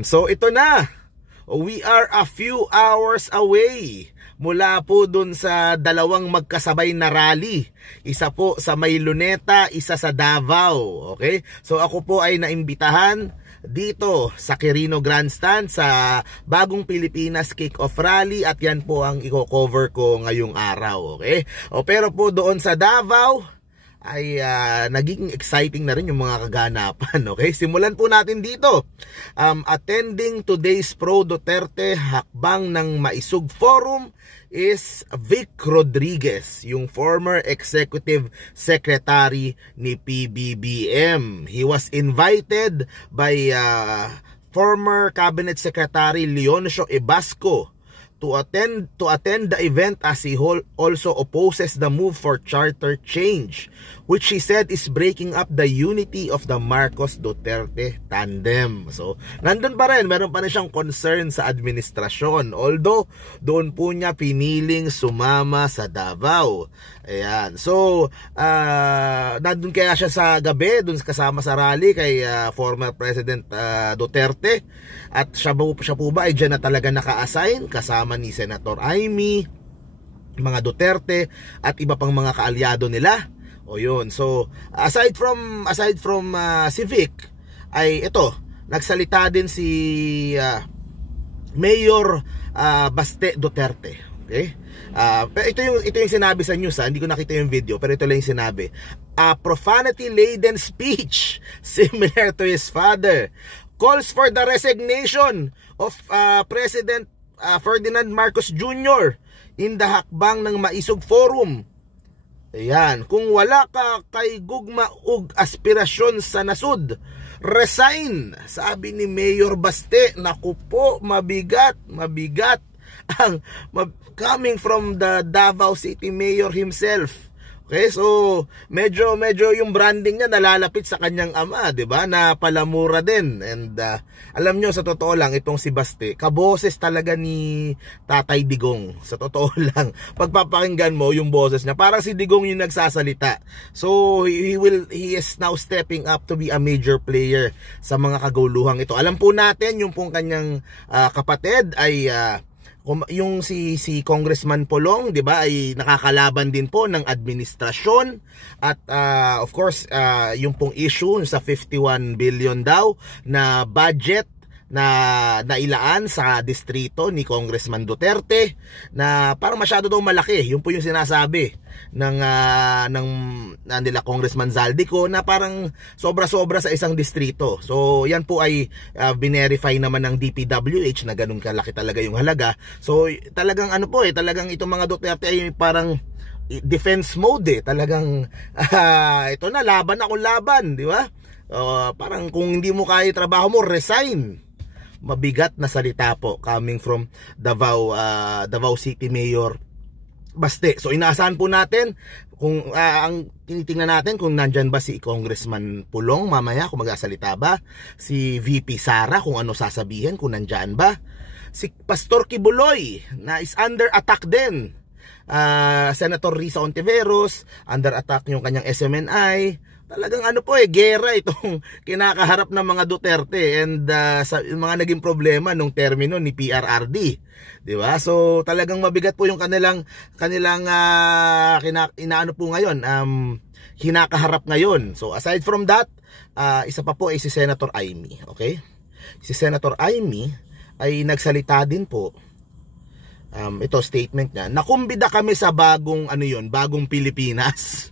So ito na, we are a few hours away mula po dun sa dalawang magkasabay na rally. Isa po sa May Luneta, isa sa Davao. Okay? So ako po ay naimbitahan dito sa Quirino Grandstand sa Bagong Pilipinas Kick-Off Rally, at yan po ang i-cover ko ngayong araw. Okay? Pero po doon sa Davao ay naging exciting na rin yung mga kaganapan. Okay? Simulan po natin dito. Attending today's Pro Duterte Hakbang ng Maisog Forum is Vic Rodriguez, yung former executive secretary ni PBBM. He was invited by former cabinet secretary Leoncio Ebasco to attend the event, as he also opposes the move for charter change, which he said is breaking up the unity of the Marcos Duterte tandem. So, nandun pa rin, meron pa rin siyang concern sa administrasyon, although doon po niya piniling sumama sa Davao. Ayan. So, nandun kaya siya sa gabi, dun kasama sa rally kay former President Duterte, at siya po ba ay dyan na talaga naka-assign kasama ni Senator Amy, mga Duterte at iba pang mga kaalyado nila. O yun. So aside from si Vic, ay ito, nagsalita din si Mayor Baste Duterte. Okay? Pero ito yung sinabi sa news, hindi ko nakita yung video, pero ito lang yung sinabi. A profanity-laden speech similar to his father calls for the resignation of President Ferdinand Marcos Jr. in the Hakbang ng Maisog Forum. Ayan, kung wala ka kay gugma ug aspirasyon sa nasud, resign, sabi ni Mayor Baste. Naku po, mabigat ang coming from the Davao City Mayor himself. Okay, so medyo yung branding niya nalalapit sa kanyang ama, 'di ba? Na palamura din. And alam nyo, sa totoo lang, itong si Baste, kaboses talaga ni Tatay Digong. Sa totoo lang, pagpapakinggan mo yung boses niya, parang si Digong yung nagsasalita. So he is now stepping up to be a major player sa mga kaguluhang ito. Alam po natin yung pong kanyang kapatid ay yung si Congressman Polong, 'di ba, ay nakakalaban din po ng administrasyon, at of course yung pong issue sa 51 billion daw na budget na nailaan sa distrito ni Congressman Duterte, na parang masyado daw malaki. Yun po yung sinasabi ng nila Congressman Zaldico, na parang sobra-sobra sa isang distrito. So yan po ay binerify naman ng DPWH na ganun kalaki talaga yung halaga. So talagang talagang itong mga Duterte ay parang defense mode talagang ito na, laban ako laban, di ba? Parang kung hindi mo kaya trabaho mo, resign. Mabigat na salita po coming from Davao City Mayor Baste. So inaasahan po natin kung ang tinitingnan natin kung nandyan ba si Congressman Pulong mamaya, kung magsasalita ba, si VP Sara kung ano sasabihin, kung nandyan ba, si Pastor Kibuloy na is under attack din, Senator Risa Ontiveros under attack yung kanyang SMNI. Talagang gera itong kinakaharap ng mga Duterte, and sa mga naging problema nung termino ni PRRD, di ba? So talagang mabigat po yung kanilang inaano po ngayon, hinakaharap ngayon. So aside from that, isa pa po ay si Senator Amy, okay? Si Senator Amy ay nagsalita din po. Ito statement niya, nakumbida kami sa bagong bagong Pilipinas.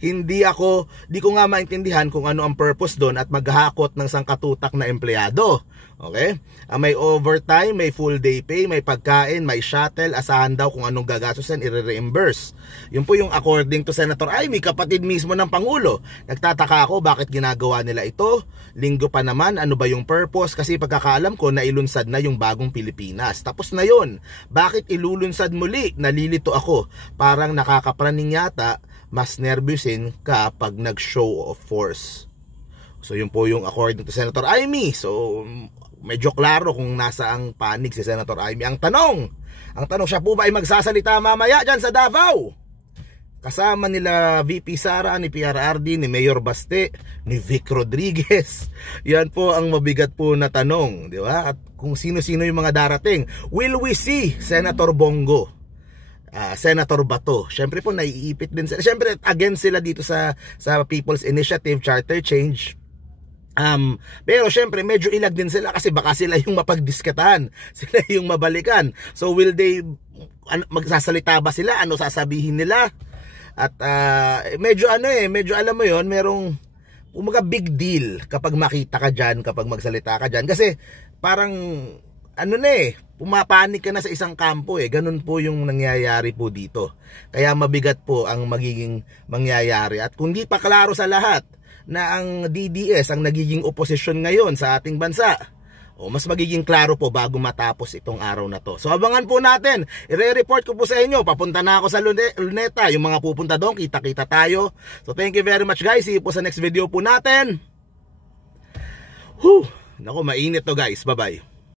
Di ko nga maintindihan kung ano ang purpose doon at maghahakot ng sangkatutak na empleyado. Okay? May overtime, may full day pay, may pagkain, may shuttle, asahan daw kung anong gagastusin, i-reimburse. Yun po yung according to Senator Amy, kapatid mismo ng Pangulo. Nagtataka ako bakit ginagawa nila ito. Linggo pa naman, ano ba yung purpose? Kasi pagkakaalam ko, nailunsad na yung bagong Pilipinas. Tapos na yun. Bakit ilulunsad muli? Nalilito ako. Parang nakakapraning yata, mas nervyusin ka pag nag-show of force. So yun po yung according to Senator Amy. So medyo klaro kung nasa ang panig si Senator Amy. Ang tanong siya po ba ay magsasalita mamaya dyan sa Davao? kasama nila VP Sara, ni PRRD, ni Mayor Baste, ni Vic Rodriguez. Yan po ang mabigat po na tanong, di ba? At kung sino-sino yung mga darating. Will we see Senator Bongo, Senator Bato? Syempre po naiipit din sila. Syempre against sila dito sa People's Initiative Charter Change. Pero syempre medyo ilag din sila kasi baka sila yung mapagdiskatan, sila yung mabalikan. So will they, magsasalita ba sila? Ano sasabihin nila? At medyo medyo alam mo yon, merong umaga big deal kapag makita ka dyan, kapag magsalita ka dyan. Kasi parang pumapanik ka na sa isang kampo Ganun po yung nangyayari po dito. Kaya mabigat po ang magiging mangyayari. At kung di pa klaro sa lahat na ang DDS ang nagiging oposisyon ngayon sa ating bansa, mas magiging klaro po bago matapos itong araw na to. So abangan po natin. I-report ko po sa inyo. Papunta na ako sa Luneta. Yung mga pupunta doon, kita-kita tayo. So thank you very much guys. See you po sa next video po natin. Naku, mainit to guys. Bye-bye.